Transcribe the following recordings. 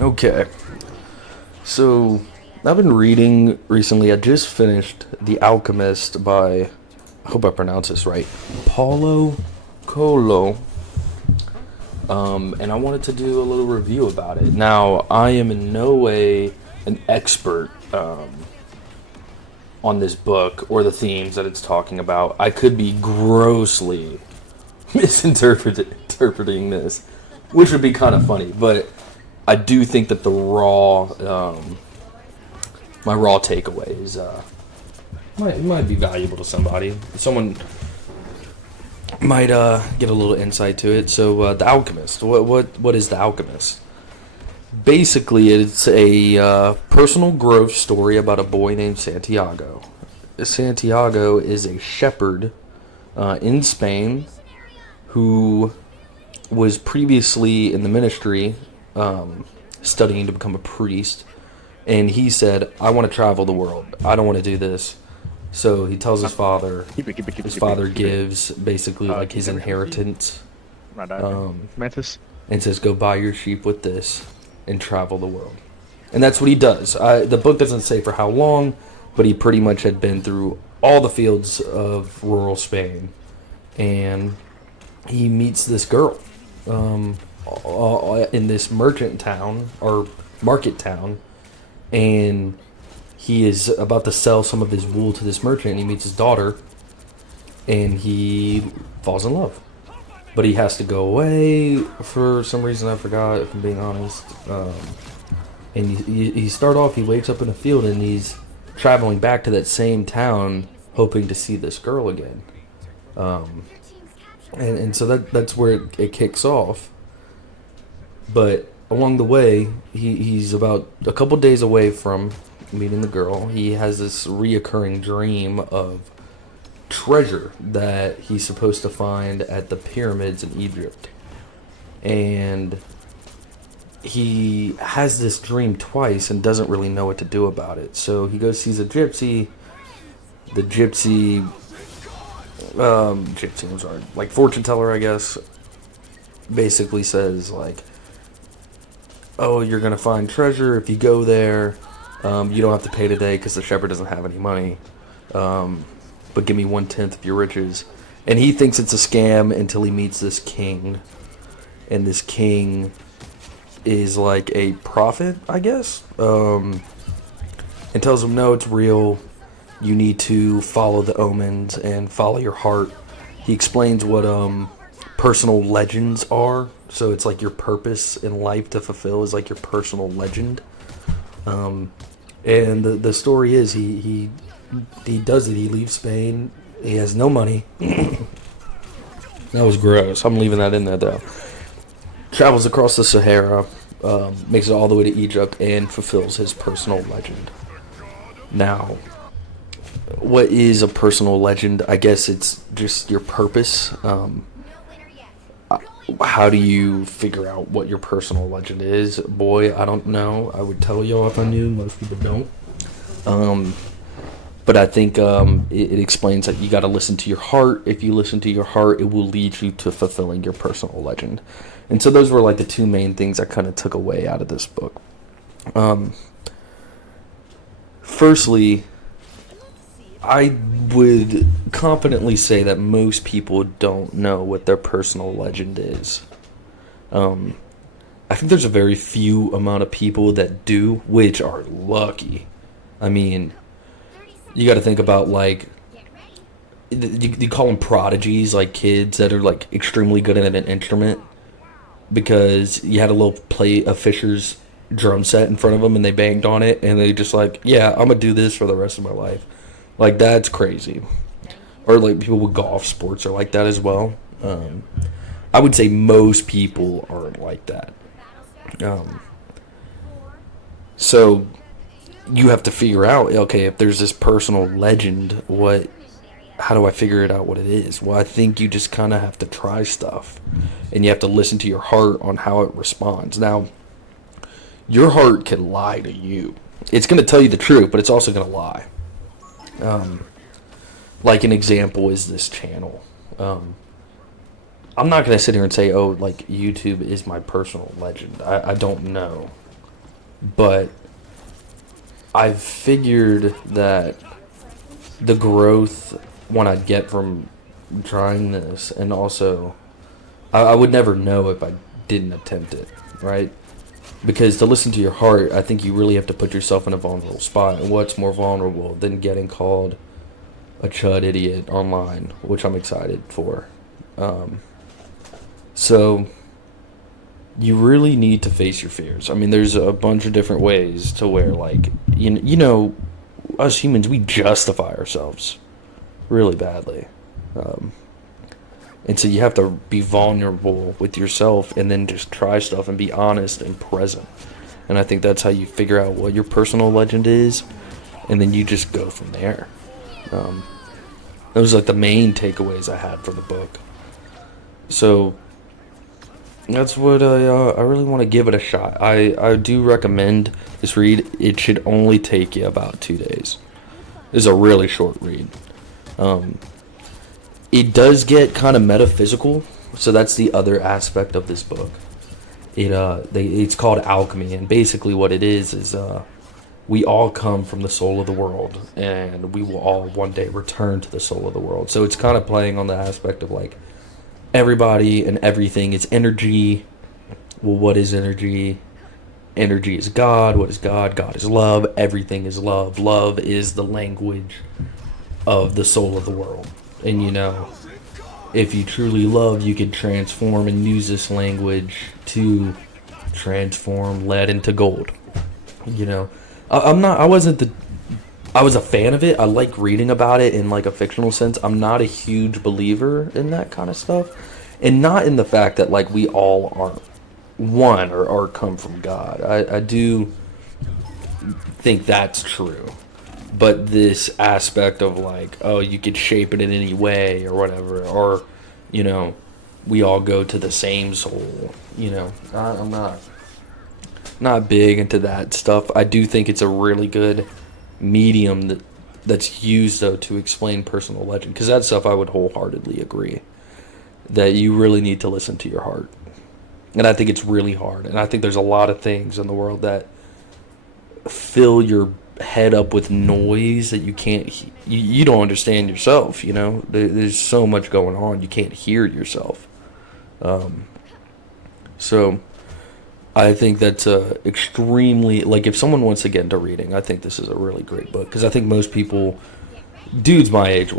Okay, so I've been reading recently. I just finished The Alchemist by, I hope I pronounce this right, Paulo Coelho. And I wanted to do a little review about it. Now, I am in no way an expert on this book or the themes that it's talking about. I could be grossly misinterpreting this, which would be kind of funny, but I do think that the my raw takeaways might be valuable to somebody. Someone might get a little insight to it. So, The Alchemist. What is The Alchemist? Basically, it's a personal growth story about a boy named Santiago. Santiago is a shepherd in Spain who was previously in the ministry, studying to become a priest, and he said, "I want to travel the world. I don't want to do this." So he tells his father. His father gives basically like his inheritance, Mantis. and says, "Go buy your sheep with this and travel the world." And that's what he does. The book doesn't say for how long, but he pretty much had been through all the fields of rural Spain, and he meets this girl in this merchant town or market town, and he is about to sell some of his wool to this merchant. And he meets his daughter, and he falls in love. But he has to go away for some reason I forgot, if I'm being honest. And he start off, he wakes up in a field, and he's traveling back to that same town, hoping to see this girl again. And so that's where it kicks off. But along the way, he's about a couple days away from meeting the girl. He has this reoccurring dream of treasure that he's supposed to find at the pyramids in Egypt. And he has this dream twice and doesn't really know what to do about it. So he goes sees a gypsy. The gypsy, I'm sorry, like fortune teller, I guess, basically says like, "Oh, you're gonna find treasure if you go there. You don't have to pay today because the shepherd doesn't have any money. But give me 1/10 of your riches." And he thinks it's a scam until he meets this king. And this king is like a prophet, I guess. And tells him, "No, it's real. You need to follow the omens and follow your heart." He explains what personal legends are. So it's like your purpose in life to fulfill is like your personal legend. And the story is he does it. He leaves Spain. He has no money. That was gross. I'm leaving that in there though. Travels across the Sahara, makes it all the way to Egypt, and fulfills his personal legend. Now, what is a personal legend? I guess it's just your purpose. How do you figure out what your personal legend is? Boy, I don't know. I would tell y'all if I knew. Most people don't. But I think it explains that you got to listen to your heart. If you listen to your heart, it will lead you to fulfilling your personal legend. And so those were like the two main things I kind of took away out of this book. Firstly, I would confidently say that most people don't know what their personal legend is. I think there's a very few amount of people that do, which are lucky. I mean, you got to think about like, you call them prodigies, like kids that are like extremely good at an instrument because you had a little play a Fisher's drum set in front of them and they banged on it and they just like, yeah, I'm gonna do this for the rest of my life. Like, that's crazy. Or like people with golf sports are like that as well. I would say most people aren't like that. So you have to figure out, okay, if there's this personal legend, how do I figure it out what it is? Well, I think you just kind of have to try stuff, and you have to listen to your heart on how it responds. Now, your heart can lie to you. It's going to tell you the truth, but it's also going to lie. Like an example is this channel. I'm not going to sit here and say, oh, like YouTube is my personal legend. I don't know. But I've figured that the growth one I'd get from trying this, and also I would never know if I didn't attempt it, right? Because to listen to your heart, I think you really have to put yourself in a vulnerable spot. And what's more vulnerable than getting called a chud idiot online, which I'm excited for. So you really need to face your fears. I mean, there's a bunch of different ways to where, like, you know, us humans, we justify ourselves really badly. And so you have to be vulnerable with yourself and then just try stuff and be honest and present. And I think that's how you figure out what your personal legend is, and then you just go from there. Those are like the main takeaways I had from the book. So that's what I really want to give it a shot. I do recommend this read. It should only take you about 2 days. It's a really short read. It does get kind of metaphysical, so that's the other aspect of this book. It's called Alchemy, and basically what it is we all come from the soul of the world, and we will all one day return to the soul of the world. So it's kind of playing on the aspect of, like, everybody and everything is energy. Well, what is energy? Energy is God. What is God? God is love. Everything is love. Love is the language of the soul of the world. And, you know, if you truly love, you can transform and use this language to transform lead into gold. You know, I was a fan of it. I like reading about it in, like, a fictional sense. I'm not a huge believer in that kind of stuff. And not in the fact that, like, we all are one or come from God. I do think that's true. But this aspect of, like, oh, you could shape it in any way or whatever, or, you know, we all go to the same soul, you know, I'm not big into that stuff. I do think it's a really good medium that's used, though, to explain personal legend, because that stuff I would wholeheartedly agree that you really need to listen to your heart. And I think it's really hard, and I think there's a lot of things in the world that fill your head up with noise that you can't you don't understand yourself, you know. There's so much going on, you can't hear yourself. So I think that's extremely, like, if someone wants to get into reading, I think this is a really great book, because I think most people, dudes my age,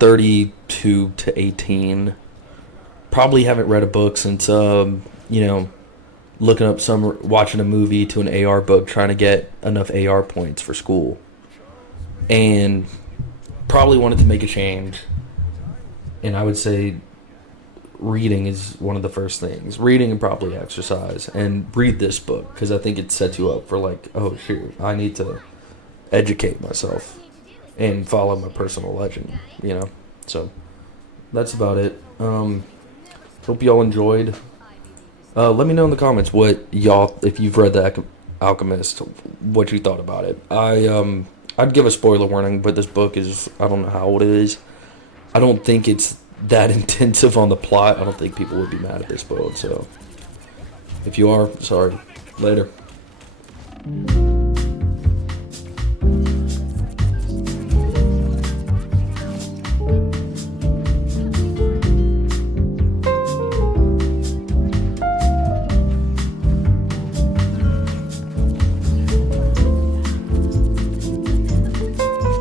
32 to 18, probably haven't read a book since you know, looking up watching a movie to an AR book, trying to get enough AR points for school, and probably wanted to make a change. And I would say reading is one of the first things. Reading and probably exercise, and read this book, because I think it sets you up for, like, oh shoot, I need to educate myself and follow my personal legend, you know. So that's about it. Hope y'all enjoyed. Let me know in the comments what y'all, if you've read the Alchemist, what you thought about it. I'd give a spoiler warning, but this book is, I don't know how old it is. I don't think it's that intensive on the plot. I don't think people would be mad at this book. So if you are, sorry. Later.